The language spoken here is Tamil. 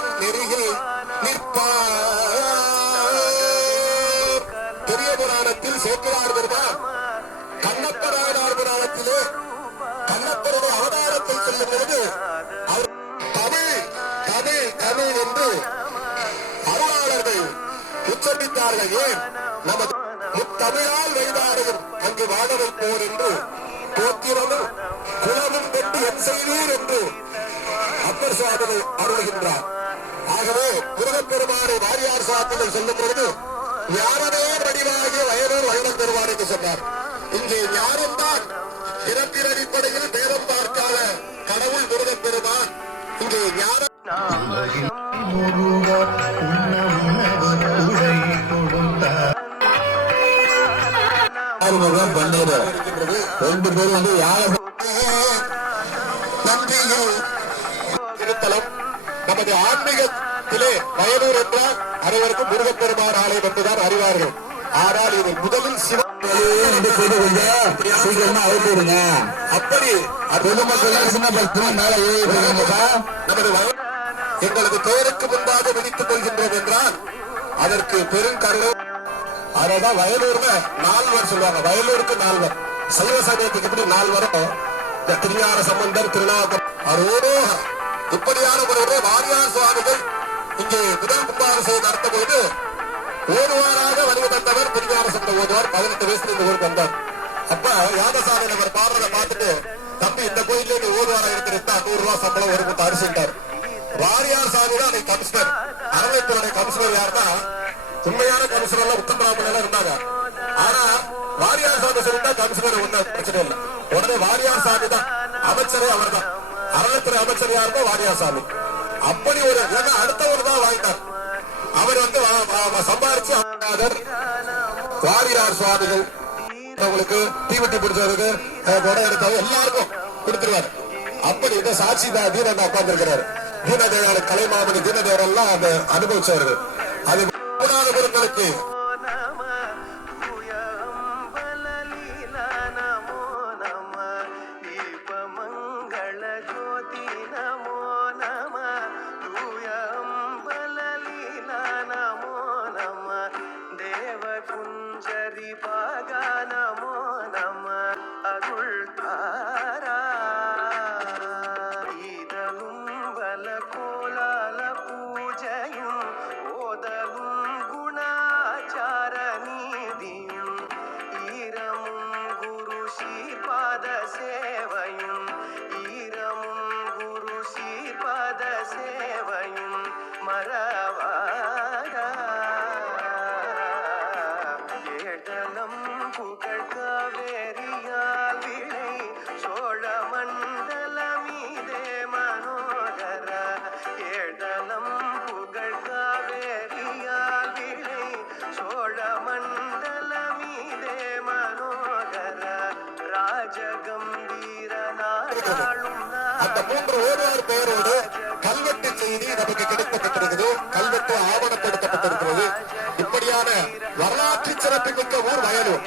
தன் நெறியில் நிற்பார். பெரிய புராணத்தில் சேக்கிரார் பெருமான் கண்ணப்பராயனார் புராணத்திலே கண்ணப்பருடைய அவதாரத்தை சொல்லும் பொழுது அவர் தமிழ் தமிழ் தமிழ் என்று அருளாளர்கள் உச்சரித்தார்கள். ஏன்? நமது முத்தமிழால் வைதாரையும் அங்கு வாழ வைப்போர் என்று கோத்திரமும் குலமும் கொண்டு என் செய்வீர் என்று அப்பர் சுவாமிகள் அருள்கின்றார். சாத்திரை சொல்லும் பொழுது ஞானமே வடிவாகிய வயலூர் வயலம் பெறுவார் என்று சொன்னார். இங்கே ஞானம்தான் பிறப்பின் அடிப்படையில் பேரம் பார்க்காத கடவுள் முருகப்பெருமான் இங்கே ஞானம் ரெண்டு பேரும் வந்து யார நன்றியும் திருத்தலம் நமது ஆன்மீகத்திலே வயலூர் என்றால் அனைவருக்கும் முருகப்பெருமான் ஆலயம் என்றுதான் அறிவார்கள். ஆனால் இது முதலில் சிவன் அப்படி பொதுமக்கள் சின்ன பசங்க மேல நமது எங்களது பெயருக்கு முன்பாக விதித்துக் கொள்கின்றோம் என்றால் அதற்கு பெருங்கருணை அதான் வயலூர்ல நால்வர் சொல்லுவாங்க. வயலூருக்கு நால்வர். சைவ சமயத்துக்கு எப்படி நால்வரும் திருஞான சம்பந்தர் திருநாகம் அரோரோக இப்படியான ஒரு வாரியார் சுவாமிகள் இங்கே முதல் செய்து நடத்த போது ஓடுவாராக வருகை தந்தவர் திருஞான சம்பந்தம் ஓதுவார் பதினெட்டு வயசுல இந்த ஊருக்கு வந்தார். அப்ப யாகசாலையில நபர் பாடுறத பார்த்துட்டு தம்பி இந்த கோயிலே நீ ஓடுவாரா இருக்கிறதா நூறு ரூபாய் சம்பளம் ஒரு கூட்டம் அரிசிட்டார் வாரியார் சாமி தான் அன்னைக்கு கமிஷனர். அறவைத்துறை கமிஷனர் யாருன்னா உண்மையான கமிஷனர்ல உத்தமராமன் இருந்தாங்க. ஆனா வாரியார் சாமி சொல்லிட்டா கமிஷனர் ஒண்ணு பிரச்சனை இல்லை. உடனே வாரியார் சாமி தான் அமைச்சரே அவர் தான் அறநிலைத்துறை அமைச்சர் யாருக்கோ வாரியார் சாமி. அப்படி ஒரு ஏன்னா அடுத்தவர் தான் வாழ்ந்தார் அவர் வந்து வ- சம்பாரிச்சு வாரியார் சுவாமிகள். அவங்களுக்கு தீவெட்டி பிடிச்சவருக்கு அஹ், குடம் எடுத்தவங்க எல்லாருக்கும் கொடுத்துருவாரு. அப்படி இந்த சாட்சி தான் தீனண்ணா உட்கார்ந்து தீனதேவர் கலைமாமணி தீனதேவர் எல்லாம் அந்த அனுபவிச்சவர்கள். அது மூணாவது குருக்களுக்கு ஏழலம் புகழ் காவேரியால் விளை சோழ மண்டல மீதே மனோகர ஏழலம் புகழ் காவேரியால் விளை சோழ மண்டல மீதே மனோகர ராஜகம்பீர நாடாளும் அந்த மூன்று ஓடுவார் பெயரோடு கல்வெட்டு செய்தி நமக்கு கிடைக்கப்பட்டிருக்கிறது. கல்வெட்டு ஆவணப்படுத்தப்பட்டிருக்கிறது. വരളാറ്റി ചിറപ്പിക്കുന്ന ഊർ വയലൂർ